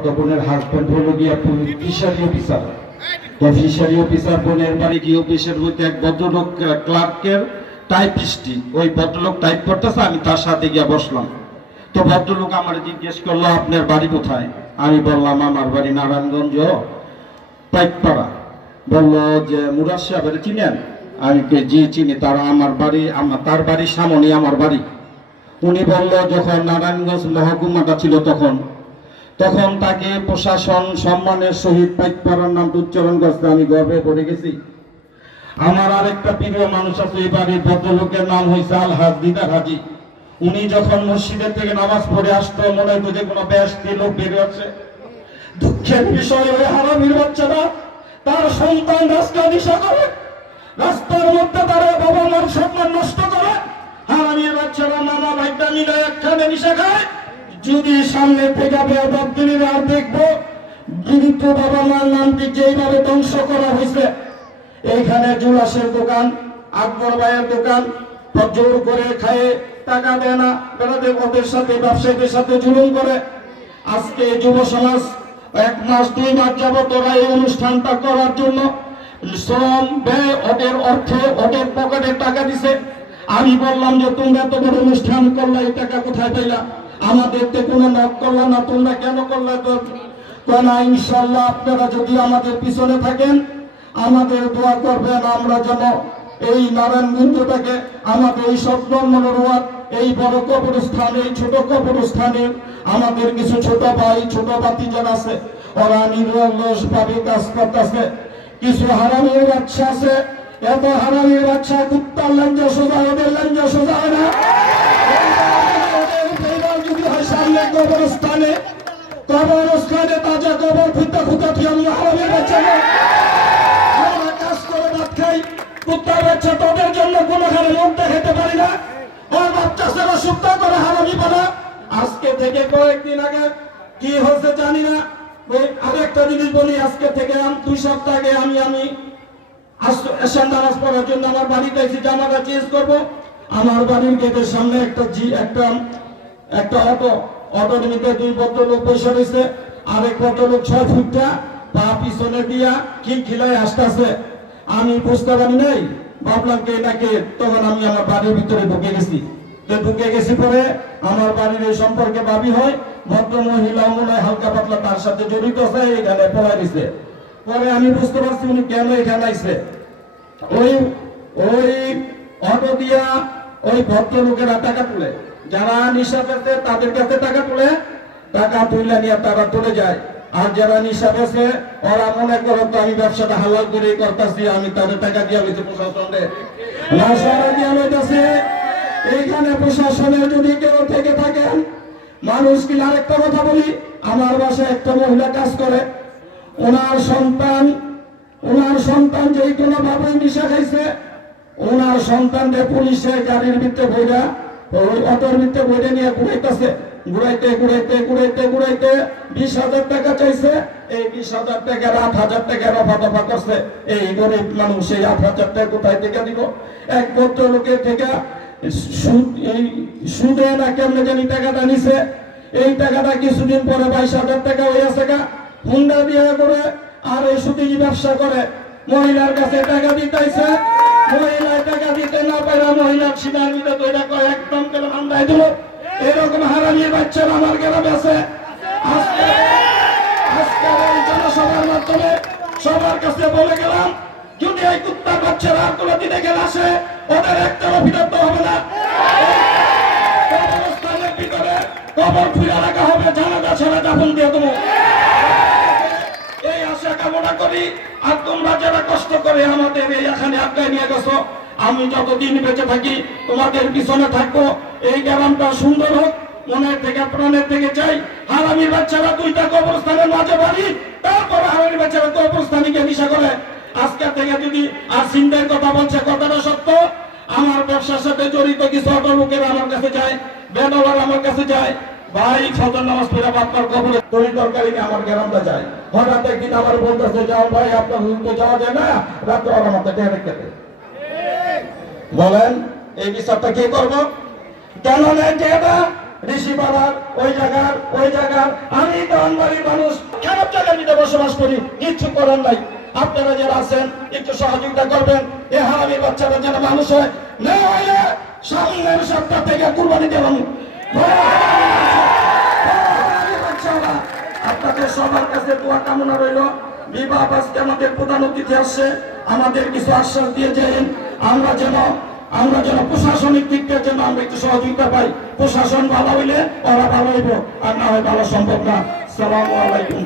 ফুফাতো বোনের হাজবেন্ড হলো গিয়া ফিশারি অফিসার। তো ফিশারি অফিসার বোনের বাড়ি গিয়ে অফিসের মধ্যে এক ভদ্রলোক ক্লার্কের টাইপিস্টি, ওই ভদ্রলোক টাইপ করতেছে, আমি তার সাথে গিয়ে বসলাম। তো ভদ্রলোক আমার জিজ্ঞেস করলো আপনার বাড়ি কোথায়? আমি বললাম আমার বাড়ি নারায়ণগঞ্জ পাইকপাড়া। বললো যে মুরাদ সাহেবের চিনেন? আমি জি চিনি। তার বাড়ির সামনে আমার বাড়ি। উনি বলল যখন নারায়ণগঞ্জ মহকুমাটা ছিল তখন তাকে প্রশাসন সম্মানের সহিত পাইকপাড়ার নামটা উচ্চারণ করছে। আমি গর্বে পড়ে গেছি। আমার আরেকটা প্রিয় মানুষ আছে এই বাড়ির, ভদ্রলোকের নাম হয়েছে আলহাজ দিদার হাজি। উনি যখন মসজিদের থেকে নামাজ পড়ে আসতো মনে হতো যে কোনো ব্যস্তি লোক বেরিয়ে আসছে। দুঃখের বিষয় ওই হারামির বাচ্চারা তার সন্তান রাস্তা দিশা করে, রাস্তার মধ্যে তারা বাবা মার সম্মান নষ্ট করে। হারামির বাচ্চারা মামা ভাইটা মিলে একখানে নিশা খায়। যদি সামনে থেকে বেদিনের আর দেখবো বিরিত বাবা মার নামটি যেইভাবে ধ্বংস করা হয়েছে। এইখানে জুলাসের দোকান, আকবর ভাইয়ের দোকান, জোর করে খায়ে টাকা দেয় না, বেড়াদের ওদের সাথে ব্যবসায়ীদের সাথে জুলুম করে। আজকে যুব সমাজ 1 মাস 2 মাস যাবত ওরা এই অনুষ্ঠানটা করার জন্য শ্রম ব্যয়, ওদের অর্থে ওদের পকেটে টাকা দিছে। আমি বললাম যে তোমরা তো বড় অনুষ্ঠান করলে এই টাকা কোথায় পাইলা? আমাদের তো কোনো নক করলা না, তোমরা কেন করলে? তো না, ইনশাল্লাহ আপনারা যদি আমাদের পিছনে থাকেন আমাদের দোয়া করবেন, আমরা যেন এই নারায়ণগঞ্জটাকে আমাদের এই স্বপ্নমনোরোয়াত, এই বড় কবরস্থান, এই ছোট কবরস্থানে আমাদের কিছু ছোট ভাই ছোট বাতি যারা আছে ওরা নিরলস ভাবে কাজ করতেছে। কিছু হারামির বাচ্চা আছে, এত হারামির বাচ্চা কুত্তার লাঞ্জা সোজা, ওদের লাঞ্জা সোজা হয় না। যদি হয় সামনে কবরস্থানে তাজা কবর ফুটা তুই আমি হারামির বাচ্চা আমরা কাজ করে ভাত খাই। কুত্তার বাচ্চা তোদের জন্য কোনোখানে মুখ দেখাতে পারি না। ওর বাচ্চা ছেলে সুপ্তা করে হারামি বলে। আজকে থেকে কয়েকদিন আগে কি হয়েছে জানি না। ওই আরেকটা জিনিস বলি, আজকে থেকে 2 সপ্তাহ আগে আমি এশান নামাজ পড়ার জন্য আমার বাড়িতে এসে জামাটা চেঞ্জ করবো। আমার বাড়ির গেটের সামনে একটা অটোর মধ্যে 2 ভদ্রলোক বসে রয়েছে। আরেক ভদ্রলোক 6 ফুটটা পা পিছনে দিয়া খিলখিলাই আসতেছে। আমি বুঝতে পারি নাই, ভাবলাম কে নাকি। তখন আমি আমার বাড়ির ভিতরে ঢুকে গেছি। পরে আমার বাড়ির এই সম্পর্কে ভাবি হয়, ভদ্র মহিলা মনে হয় হালকা পাতলা তার সাথে জড়িত আছে, এখানে পড়া দিছে। পরে আমি বুঝতে পারছি উনি কেন এখানে আইছে। ওই অটো দিয়া ওই ভদ্র লোকেরা টাকা তুলে, যারা নিশা পেতে তাদের কাছে টাকা তুলে নিয়ে তারা তুলে যায়। আর যারা নিশা পেছে ওরা মনে করো তো আমি ব্যবসাটা হালাল করে করতেছি, আমি তাদের টাকা দিয়ে লইছি প্রশাসনে। এইখানে প্রশাসনের যদি কেউ থেকে থাকেন মানুষ কি। আরেকটা কথা বলি, আমার বাসায় একটা মহিলা কাজ করে, ওনার সন্তান যেই কোনো ভাবে নিশা খাইছে, ওনার সন্তানকে পুলিশের গাড়ির ভিতরে বইরা, ওই অটোর ভিতরে বইরা নিয়ে ঘুরাইতে 20,000 টাকা চাইছে। এই 20,000 টাকার 8,000 টাকা রফা দফা করছে। এই গরিব মানুষ এই 8,000 টাকা কোথায় থেকে দিব? এক ভদ্রলোকের থেকে সুদে না কেমনে জানি টাকাটা নিছে। এই টাকাটা কিছুদিন পরে 22,000 টাকা হয়ে আছে গা, হুন্ডা দিয়ে করে আর এই সুদি ব্যবসা করে। মহিলার কাছে টাকা দিতেছে, মহিলার টাকা দিতে না পারে মহিলার সিনার ভিতরে তৈরি করে একদম করে হামলায় দিল। এরকম হারামির বাচ্চারা আমার গ্রামে আছে। আজকের এই জনসভার মাধ্যমে সবার কাছে বলে গেলাম, যদি এই কুত্তার বাচ্চারা আর কোনো দিনে গেলে আসে ওদের একটারও বিরত হবে না। কবরস্থানের ভিতরে কবর খুঁড়ে রাখা হবে, জানাজা ছাড়া দাফন দিয়ে দেবো। এই আশা কামনা করি। আর তোমরা যারা কষ্ট করে আমাদের এই এখানে আড্ডায় নিয়ে গেছো, আমি যতদিন বেঁচে থাকি তোমাদের পিছনে থাকবো। এই গ্রামটা সুন্দর হোক, মনের থেকে প্রাণের থেকে চাই। হারামির বাচ্চারা 2টা কবরস্থানের মাঝে বাড়ি, তারপরে হারামির বাচ্চারা কবরস্থানীকে নিশা করে। আজকে থেকে যদি আর চিন্তার কথা বলছে, কথাটা সত্য। আমার ব্যবসার সাথে জড়িত কিছু অটো লোকের আমার কাছে যায়, বেদওয়ার আমার কাছে যায়, ভাই ফজর নামাজ পড়ে বাপ্পার কবরে তরি তরকারি নিয়ে আমার গ্রামটা যায়। হঠাৎ একদিন আমার বলতেছে, যাও ভাই আপনার তো যাওয়া যায় না, রাত্রে আমার মাথায় টেনে বলেন এই বিচারটা কে করবো? কেন নেই টেটা? ঋষিপাড়ার ওই জায়গার আমি দেওয়ানবাড়ির মানুষ খারাপ জায়গার ভিতরে বসবাস করি, কিচ্ছু করার নাই। আপনারা যারা আছেন একটু সহযোগিতা করবেন, এ হারামি বাচ্চারা যেন মানুষ হয়, না হলে সামনের সপ্তাহ থেকে কুরবানি দেবেন। আপনাদের সবার কাছে দোয়া কামনা রইল। বিবাহ আজকে আমাদের প্রধান অতিথি আসছে, আমাদের কিছু আশ্বাস দিয়ে যান, আমরা যেন প্রশাসনিক দিক থেকে যেন আমরা একটু সহযোগিতা পাই। প্রশাসন ভালো হইলে ওরা ভালো হইব, আর না হয় ভালো সম্ভব না। আসসালামু আলাইকুম।